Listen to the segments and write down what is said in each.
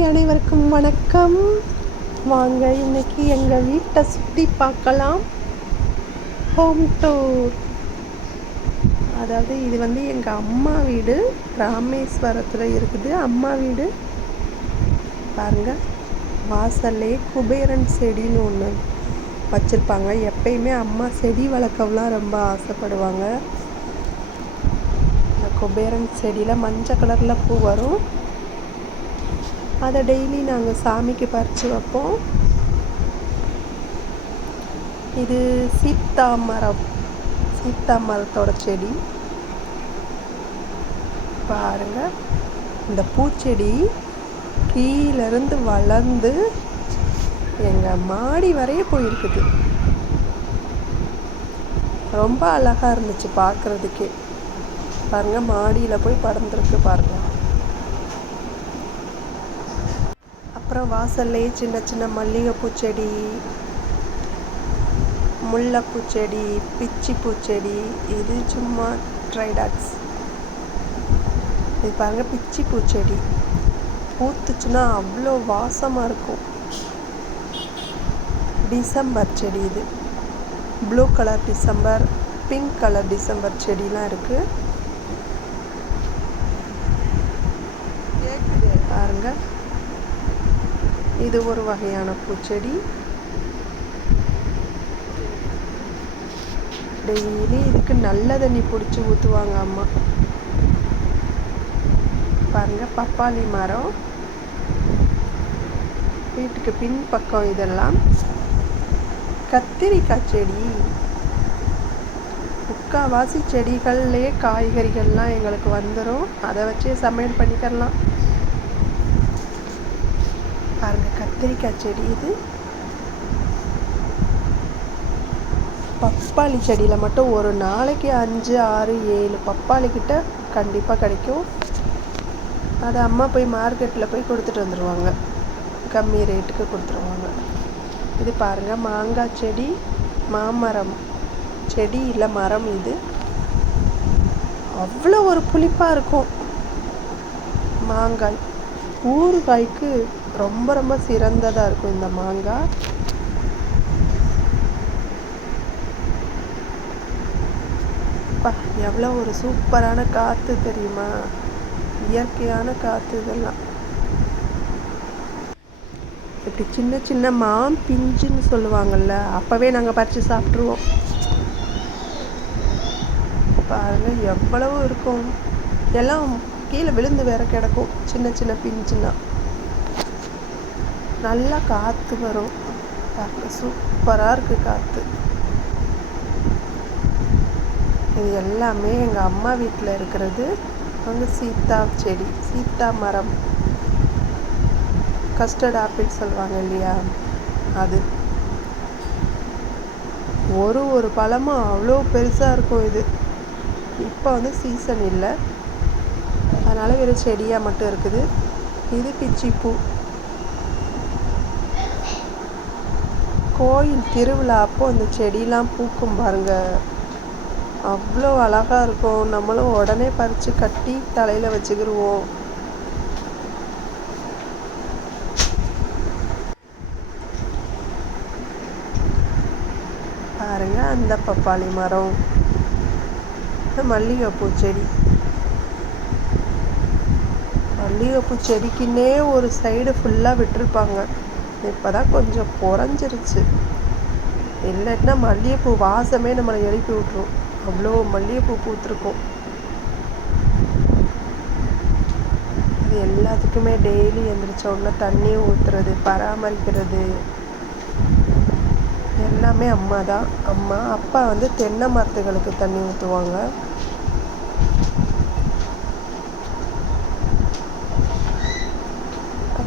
Hi, அனைவருக்கும் வணக்கம். வாங்க இன்னைக்கு எங்கள் வீட்டை சுற்றி பார்க்கலாம். Home tour. அதாவது இது வந்து எங்கள் அம்மா வீடு, ராமேஸ்வரத்தில் இருக்குது அம்மா வீடு. பாருங்கள், வாசல்லே குபேரன் செடின்னு ஒன்று வச்சுருப்பாங்க. எப்பயுமே அம்மா செடி வளர்க்கவெலாம் ரொம்ப ஆசைப்படுவாங்க. இந்த குபேரன் செடியில் மஞ்சள் கலரில் பூ வரும். அதை டெய்லி நாங்கள் சாமிக்கு பறித்து வைப்போம். இது சீத்தா மரத்தோட செடி. பாருங்கள், இந்த பூச்செடி கீழேருந்து வளர்ந்து எங்கள் மாடி வரைய போயிருக்குது. ரொம்ப அழகாக இருந்துச்சு பார்க்குறதுக்கே. பாருங்கள், மாடியில் போய் படர்ந்துருக்கு பாருங்கள். அப்புறம் வாசல்லே சின்ன சின்ன மல்லிகைப்பூ செடி, முல்லைப்பூ செடி, பிச்சி பூச்செடி. இது சும்மா ட்ரைடாக்ஸ். இது பாருங்கள், பிச்சி பூச்செடி பூத்துச்சுன்னா அவ்வளோ வாசமாக இருக்கும். டிசம்பர் செடி, இது blue colour December, pink colour December செடிலாம் இருக்குது. பாருங்க, இது ஒரு வகையான பூச்செடி. டெய்லி இதுக்கு நல்ல தண்ணி பிடிச்சி ஊற்றுவாங்க அம்மா. பாருங்க, பப்பாளி மரம். வீட்டுக்கு பின்பக்கம் இதெல்லாம் கத்திரிக்காய் செடி. முக்கால்வாசி செடிகள்லேயே காய்கறிகள்லாம் எங்களுக்கு வந்துடும். அதை வச்சே சமையல் பண்ணிக்கலாம். பாருங்கள், கத்திரிக்காய் செடி. இது பப்பாளி செடியில் மட்டும் ஒரு நாளைக்கு 5, 6, 7 பப்பாளி கிட்ட கண்டிப்பாக கிடைக்கும். அதை அம்மா போய் மார்க்கெட்டில் போய் கொடுத்துட்டு வந்துடுவாங்க. கம்மி ரேட்டுக்கு கொடுத்துருவாங்க. இது பாருங்கள், மாங்காய் செடி, மாமரம் செடி இல்லை மரம். இது அவ்வளோ ஒரு புளிப்பாக இருக்கும். மாங்காய் ஊறுகாய்க்கு ரொம்ப ரொம்ப சிறந்ததாக இருக்கும் இந்த மாங்காய். எவ்வளோ ஒரு சூப்பரான காற்று தெரியுமா, இயற்கையான காற்று இதெல்லாம். இப்படி சின்ன சின்ன பிஞ்சுன்னு சொல்லுவாங்கள்ல, அப்போவே நாங்கள் பறித்து சாப்பிட்ருவோம். பாருங்கள், எவ்வளவு இருக்கும். எல்லாம் கீழே விழுந்து வேற கிடக்கும். சின்ன சின்ன பிஞ்சுன்னா நல்லா காற்று வரும். சூப்பராக இருக்குது காற்று. இது எல்லாமே எங்கள் அம்மா வீட்டில் இருக்கிறது. அங்கே சீத்தா செடி, சீத்தா மரம், கஸ்டர்ட் ஆப்பிள் சொல்லுவாங்க இல்லையா, அது. ஒரு பழமும் அவ்வளோ பெருசாக இருக்கும். இது இப்போ வந்து சீசன் இல்லை, அதனால் வெறும் செடியாக மட்டும் இருக்குது. இது பிச்சிப்பூ. கோயில் திருவிழா அப்போ அந்த செடியெலாம் பூக்கும் பாருங்கள், அவ்வளோ அழகாக இருக்கும். நம்மளும் உடனே பறித்து கட்டி தலையில் வச்சுக்கிடுவோம். பாருங்கள், அந்த பப்பாளி மரம், மல்லிகைப்பூ செடி. மல்லிகைப்பூ செடிக்குன்னே ஒரு சைடு ஃபுல்லாக விட்டுருப்பாங்க. இப்போ தான் கொஞ்சம் குறைஞ்சிருச்சு. இல்லைன்னா மல்லிகைப்பூ வாசமே நம்மளை எழுப்பி விட்டுரும். அவ்வளோ மல்லிகைப்பூ பூத்துருக்கும். இது எல்லாத்துக்குமே டெய்லி எழுந்திரிச்ச உடனே தண்ணி ஊற்றுறது, பராமரிக்கிறது எல்லாமே அம்மா தான். அப்பா வந்து தென்னை மரத்துகளுக்கு தண்ணி ஊற்றுவாங்க.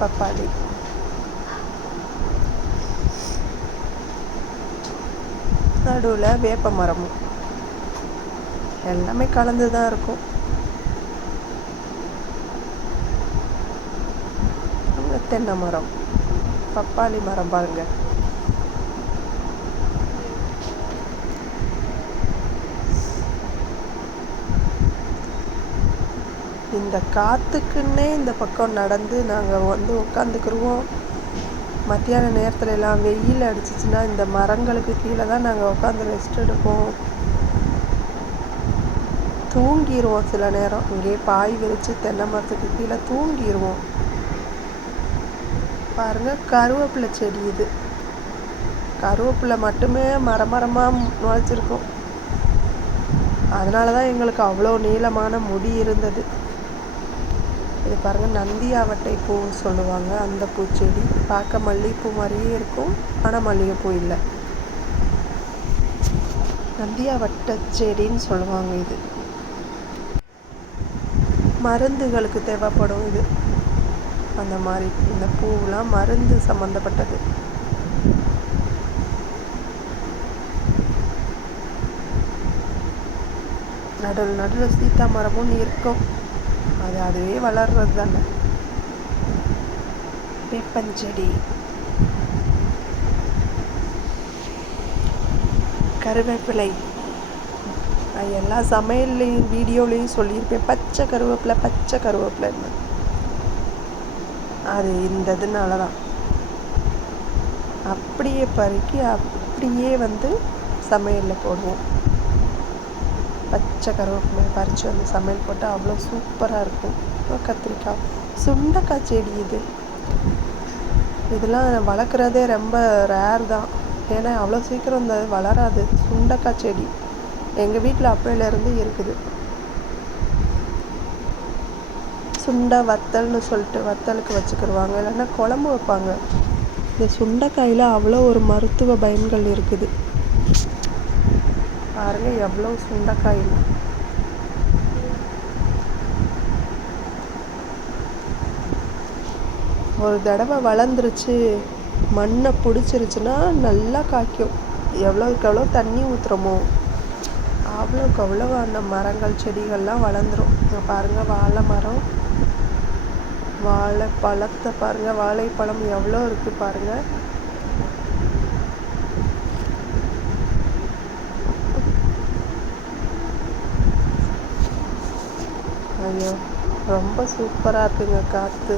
பப்பாளி, நடுவில் வேப்ப மரமும் எல்லாமே கலந்து தான் இருக்கும். தென்னை மரம், பப்பாளி மரம் பாருங்கள். இந்த காற்றுக்குன்னே இந்த பக்கம் நடந்து நாங்கள் வந்து உட்காந்துக்கிருவோம். மத்தியான நேரத்துல எல்லாம் வெயில் அடிச்சிச்சுன்னா இந்த மரங்களுக்கு கீழே தான் நாங்கள் உட்காந்து ரெஸ்ட் எடுப்போம். தூங்கிடுவோம். சில நேரம் இங்கேயே பாய் விரித்து தென்னை மரத்துக்கு கீழே தூங்கிடுவோம். பாருங்கள், கருவேப்பிலை செடி இது. கருவேப்பிலை மட்டுமே மரமரமாக முளைச்சிருக்கும். அதனால தான் எங்களுக்கு அவ்வளோ நீளமான முடி இருந்தது. இது பாருங்கள், நந்தியாவட்டை பூ சொல்லுவாங்க. அந்த பூச்செடி பார்க்க மல்லிகைப்பூ மாதிரியே இருக்கும், ஆனால் மல்லிகைப்பூ இல்லை. நந்தியாவட்டை செடின்னு சொல்லுவாங்க. இது மருந்துகளுக்கு தேவைப்படும். இது அந்த மாதிரி இந்த பூவெலாம் மருந்து சம்மந்தப்பட்டது. நடுவில் சீத்தா மரமும் இருக்கும். அதுவே வளர்றது தானே. வேப்பஞ்செடி, கருவேப்பிலை, எல்லா சமையல்லையும் வீடியோலையும் சொல்லியிருப்பேன், பச்சை கருவேப்பிலைன்னு. அது இந்த இதனால தான் அப்படியே பறிக்கி அப்படியே வந்து சமையலில் போடுவோம். பச்சை கருவேப்பிலை பறித்து வந்து சமையல் போட்டால் அவ்வளோ சூப்பராக இருக்கும். கத்திரிக்காய், சுண்டைக்காய் செடி இதெல்லாம் வளர்க்குறதே ரொம்ப ரேர் தான். ஏன்னா அவ்வளோ சீக்கிரம் இந்த வளராது. சுண்டைக்காய் செடி எங்கள் வீட்டில் அப்பையிலேருந்து இருக்குது. சுண்டை வத்தல்னு சொல்லிட்டு வத்தலுக்கு வச்சுக்கிடுவாங்க, இல்லைன்னா குழம்பு வைப்பாங்க. இந்த சுண்டைக்காயில் அவ்வளோ ஒரு மருத்துவ பயன்கள் இருக்குது. பாருங்கள் எவ்வளோ சுண்டைக்காய். ஒரு தடவை வளர்ந்துருச்சு, மண்ணை பிடிச்சிருச்சுன்னா நல்லா காய்க்கும். எவ்வளோக்கு எவ்வளோ தண்ணி ஊற்றுறோமோ அவ்வளோக்கு அவ்வளோ அந்த மரங்கள் செடிகள்லாம் வளர்ந்துடும். பாருங்கள், வாழை மரம், வாழைப்பழத்தை பாருங்கள், வாழைப்பழம் எவ்வளோ இருக்குது பாருங்கள். ஐயோ, ரொம்ப சூப்பராக இருக்குங்க காற்று.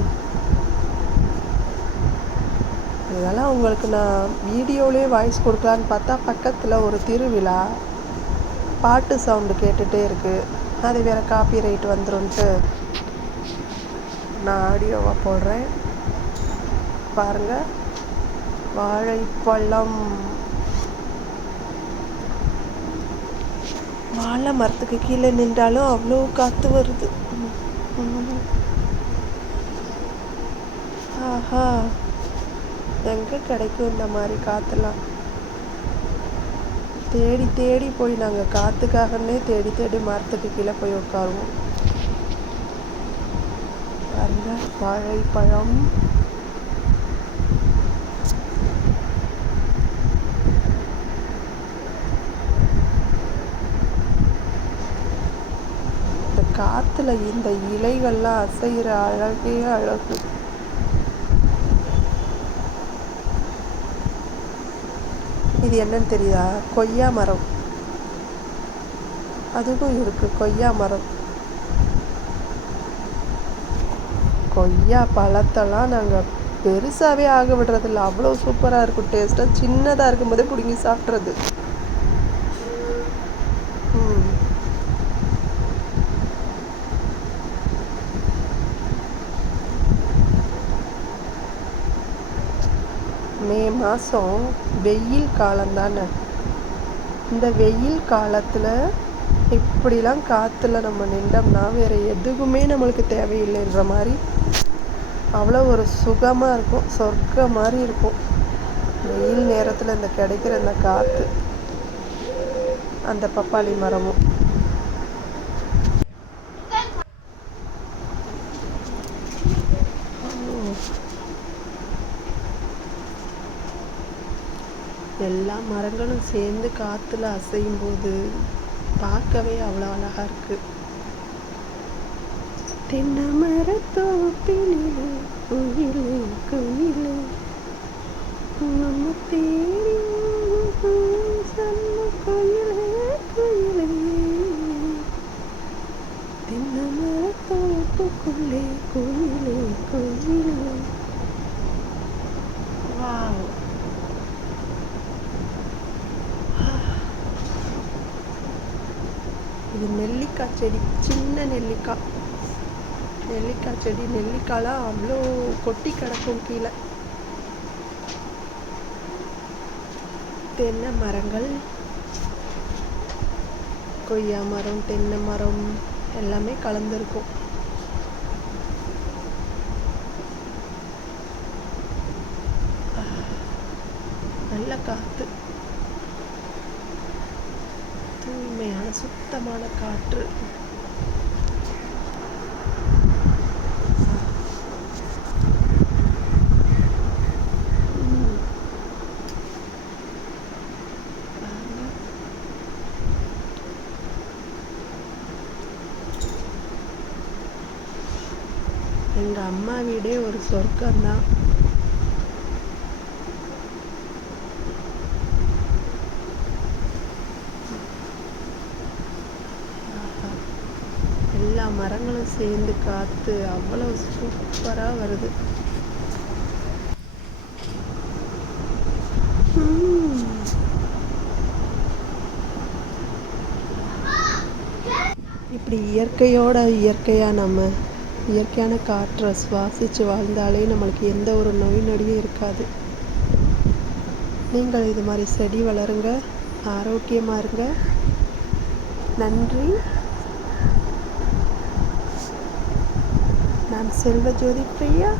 இதெல்லாம் உங்களுக்கு நான் வீடியோலேயே வாய்ஸ் கொடுக்கலான்னு பார்த்தா பக்கத்தில் ஒரு திருவிழா பாட்டு சவுண்டு கேட்டுகிட்டே இருக்குது. அது வேறு காப்பி ரைட் வந்துருன்ட்டு நான் ஆடியோவை போடுறேன். பாருங்கள், வாழைப்பழம், வாழை மரத்துக்கு கீழே நின்றாலும் அவ்வளோ காற்று வருது. ஆஹா, எங்கே கிடைக்கும் இந்த மாதிரி காற்றுலாம்? தேடி தேடி போய் நாங்கள் காற்றுக்காகனே தேடி தேடி மரத்துக்கு கீழே போய் உட்காருவோம். பாருங்க, வாழைப்பழம், இந்த காற்றுல இந்த இலைகள்லாம் அசைகிற அழகே அழகு. இது என்னன்னு தெரியுதா? கொய்யா மரம். அதுவும் இருக்குது கொய்யா மரம். கொய்யா பழத்தெல்லாம் நாங்கள் பெருசாகவே ஆக விடுறதில்ல. அவ்வளோ சூப்பராக இருக்கும், டேஸ்ட்டாக. சின்னதாக இருக்கும்போதே பிடுங்கி சாப்பிட்றது. மே மாதம் வெயில் காலம் தானே. இந்த வெயில் காலத்தில் இப்படிலாம் காற்றுல நம்ம நின்றோம்னா வேறு எதுவுமே நம்மளுக்கு தேவையில்லைன்ற மாதிரி அவ்வளோ ஒரு சுகமாக இருக்கும், சொர்க்கம் மாதிரி இருக்கும். வெயில் நேரத்தில் இந்த கிடைக்கிற இந்த காற்று, அந்த பப்பாளி மரமும். எல்லா மரங்களும் சேர்ந்து காற்றுல அசையும் போது பார்க்கவே அவ்வளோ அழகாக இருக்குது. தென்னை மரத்தோப்பினிலே குயிலே குயிலே நம்ம தேடி சொன்ன குயிலே குயிலே தென்னை மரத்தோப்பினிலே பூக்குள்ளே கோயிலே கோயிலே. வாவ். இது நெல்லிக்காய் செடி, சின்ன நெல்லிக்காய் செடி. நெல்லிக்காய்லாம் அவ்வளோ கொட்டி கிடக்கும் கீழே. தென்னை மரங்கள், கொய்யா மரம், தென்னை மரம் எல்லாமே கலந்துருக்கும். நல்ல காற்று, தூய்மையான சுத்தமான காற்று. எங்கள் அம்மா வீடே ஒரு சொர்க்கம்தான். எல்லா மரங்களும் சேர்ந்து காற்று அவ்வளோ சூப்பராக வருது. இப்படி இயற்கையாக நம்ம இயற்கையான காற்றை சுவாசித்து வாழ்ந்தாலே நம்மளுக்கு எந்த ஒரு நோய் நொடியும் இருக்காது. நீங்கள் இது மாதிரி செடி வளருங்க, ஆரோக்கியமாக இருங்க. நன்றி. நான் செல்வஜோதி பிரியா.